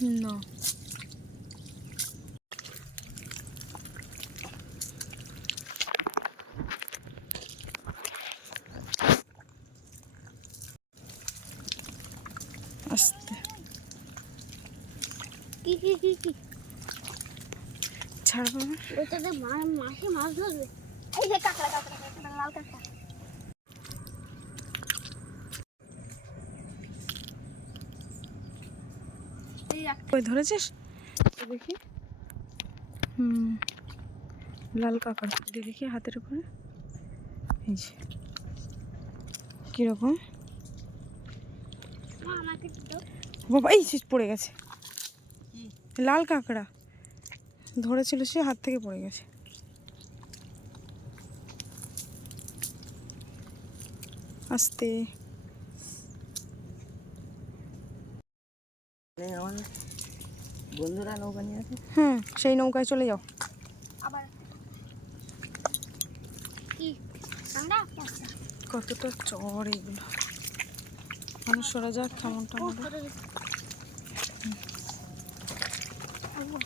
No. Асты. Хи-хи-хи-хи. ছাড়বো না। মাসে মাছ ধরবে। এই যে কাঁকড়া লাল কাঁকড়া। ওই ধরেছিস? দেখি। হুম। লাল কাঁকড়া। দিয়ে দেখি হাতের উপরে। এই যে। কীরকম? বাবা এই পড়ে গেছে। লাল কাঁকড়া। ধরেছিল সে হাত থেকে পড়ে গেছে। আস্তে। বন্ধুরা নৌকা নিয়ে আসে? হুম সেই নৌকায় চলে যাও। আবার কি? কতটা চড় এগুলো। মানুষ সরা যাক কেমন ও টামন করে দিচ্ছে। আব্বু,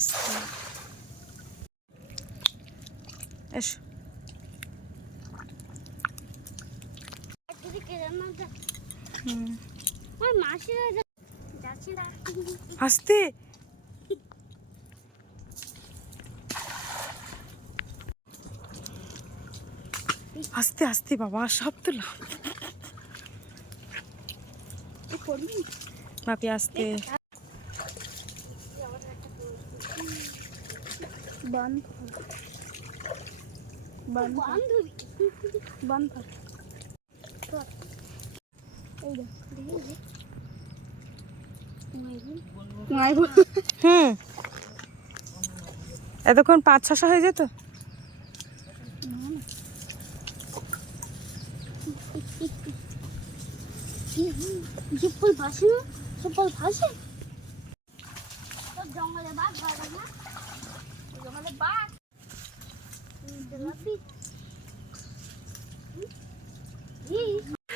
আস্তে এসো। আস্তে। আস্তে আস্তে বাবা সব তো লাভ। বাপি আস্তে বান বান বান্ধবী বান থাক এই দেখ দেখি মাইবু হুম। এতক্ষণ পাঁচ ছশো হয়ে যেত? ফুল ভাসে ফুল ভাসে? জঙ্গলে বাঘ না?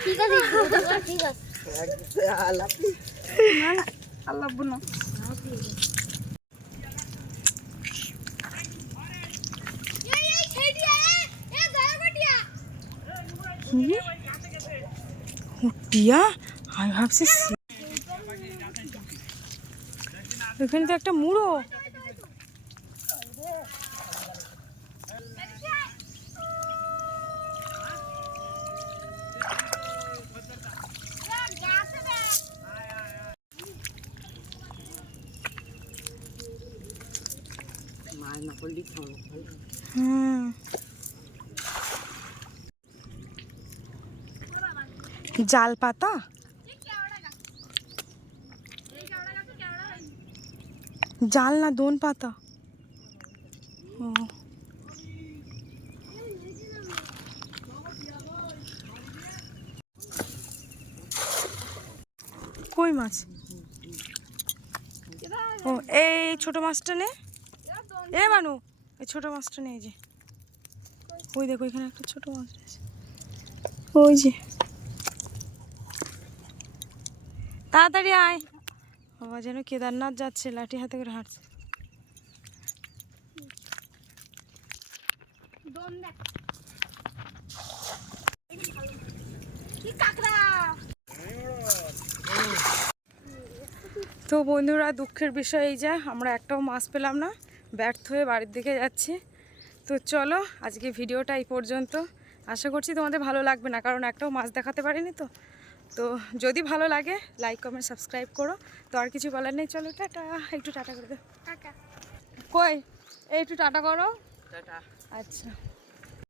ঠিক আছে ঠিক আছে আল্লাহ না টিয়া আমি ভাবছি এখানে তো একটা মুড়ো মাছ না করলি খাব হুম জাল পাতা? জাল না দোন পাতা। কই মাছ? ও এই ছোট মাছটা নে। এ মানু, এই ছোট মাছটা নে এই যে। ওই দেখো, এখানে একটা ছোট মাছ আছে ওই যে। তাড়াতাড়ি আয়। বাবা যেন কেদারনাথ যাচ্ছে, লাঠি হাতে করে হাঁটছে। তো বন্ধুরা, দুঃখের বিষয় এই যে, আমরা একটাও মাছ পেলাম না। ব্যর্থ হয়ে বাড়ির দিকে যাচ্ছি। তো চলো আজকে ভিডিওটা এই পর্যন্ত। আশা করছি তোমাদের ভালো লাগবে না কারণ একটাও মাছ দেখাতে পারিনি তো। তো যদি ভালো লাগে লাইক কমেন্ট সাবস্ক্রাইব করো। তো আর কিছু বলার নেই চলো টাটা। একটু টাটা করে দাও। টাটা। কই? এই একটু টাটা করো। টাটা। আচ্ছা।